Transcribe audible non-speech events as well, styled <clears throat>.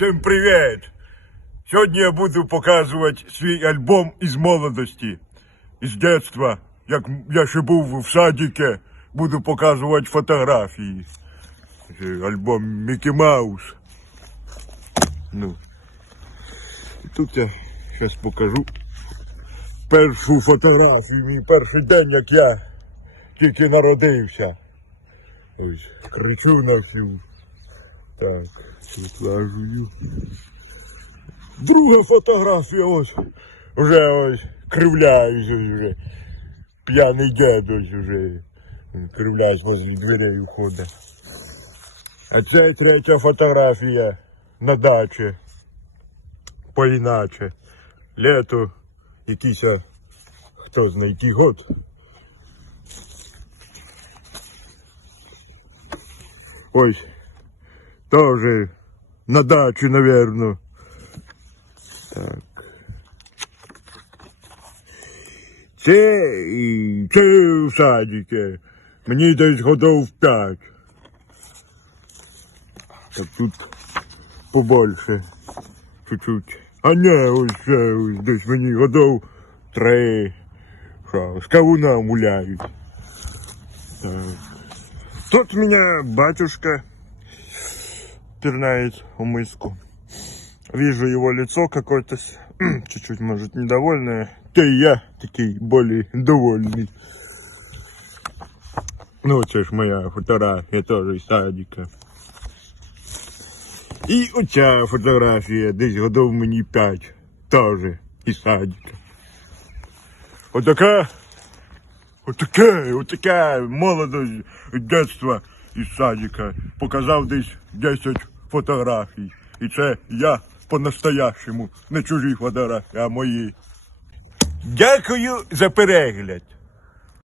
Всім привіт! Сьогодні я буду показувати свій альбом із молодості, із дитинства. Як я ще був в садіки, буду показувати фотографії. Альбом Мікі Маус. Ну. І тут я зараз покажу першу фотографію, мій перший день, як я тільки народився. Кричу на всю. Так, відлажую. Друга фотографія ось. Вже ось кривляюсь вже. П'яний дід ось вже. Кривляюсь возле дверей входить. А це третя фотографія на дачі. Поіначе. Лето, якийсь, хто знає, який год. Ось. Тоже на даче, наверное. Так. Це, і- це в садіки. Мені десь годов п'ять. Так тут побольше. Чуть-чуть. А не, ось ось десь мені годов три. Що, з кавуна гуляють. Так. Тут меня батюшка пирнает в миску. Вижу его лицо какое-то, с- <clears throat> чуть-чуть, может, недовольное. Да и я такий более довольный. Ну, це ж моя фотографія теж із садика. І оця фотографія десь годов мені п'ять. Теж із садика. Отака Отаке, отаке молодость дитинства із садика. Показав десь 10 фотографій. І це я по-настоящему, не чужі фотографії, а мої. Дякую за перегляд.